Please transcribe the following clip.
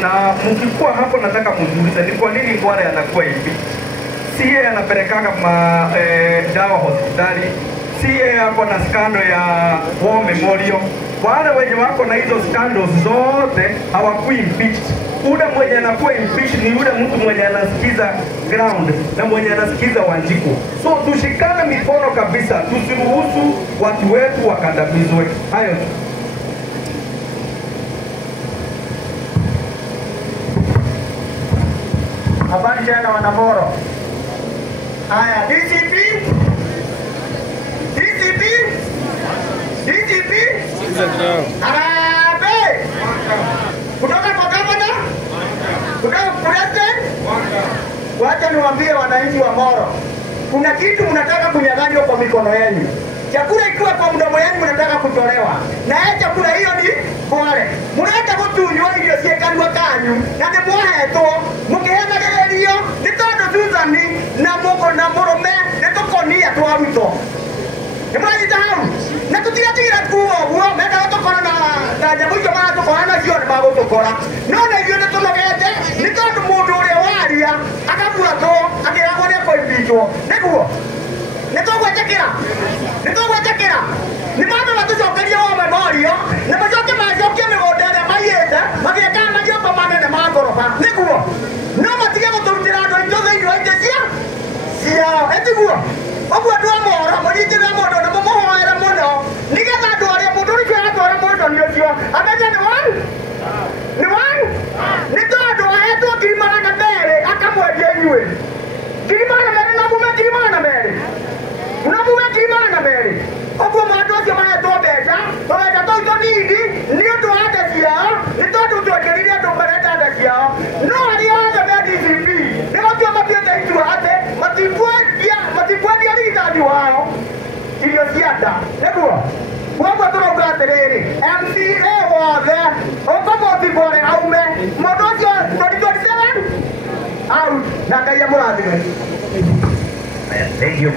na mkikuwa hapo nataka mjiulize ni kwa nini Ngware anakuwa hivi. Si yeye anapelekanga dawa hospitali, si yeye hapo na skando ya War Memorial. Wale wenye wako na hizo scandals zote hawakui impeached. Ule mwenye anakuwa impeached ni yule mtu mwenye anasikiza ground na mwenye anasikiza Wanjiku. So tushikane mikono kabisa, tusiruhusu watu wetu wakandamizwe. Hayo. Habari tena Wanamoro. Haya, DCP Harambee kutoka kwa gavana, kutoka president. Wacha niwaambie wananchi wa Moro, kuna kitu mnataka kunyang'anywa kwa mikono yenu. Chakula ikiwa kwa mdomo yenu mnataka kutolewa, na chakula hiyo ni Ngware. Mnataka kutunywa hiyo siekanwa kanyu na ni mwahetwo mukihenagererio ni tondu Suzani na mugo na murume ni tukonia twaruto. Nimranyita hau na tutiragira kuo guo meka tukona na nyamu icio maratukora nacio ni magũtũkora no na ithuĩ nĩtũnogete nĩ tondũ mũndũ ũrĩa waria akabuatwo akĩragwo nĩekũimbicwo nĩguo nĩtũgwĩtĩkĩra nĩ mambe matũcokerie War Memorial na macoke macokie mĩgũnda ĩrĩa maiyĩte magĩka manyũmba manene ma ngoroba nĩguo no matige gũtũrutĩra andũ aitũ thĩinĩ wa itĩ ciao ĩtiguo ũguo andũ a Moro mũnyitĩrĩre mũndũ na mũmũhoere mũno nĩgetha andũ arĩa mũndũ ũcio aratwara mũndũ ũcio amenye nĩ wanu nĩ tondũ ahetwo 200,000 akamwendia inyuĩ 200,000 na mume 200,000 ũguo mũndũ ũcio mahetwo mbeca tũbeca tũu tũnini nĩ ũndũ wa nda ciao nĩ tondũ twekĩrire andũ marenda nda ciao no arĩa othe me DCP nĩ gũtua matuĩte itua atĩ matikwendia rigitani wao irio cia nda nĩguo koguo tũrauga atĩrĩrĩ MCA wothe ũkamũthi Ngware aume mũndũ ũcio 2027 out na Ngai amũrathime. Thank you.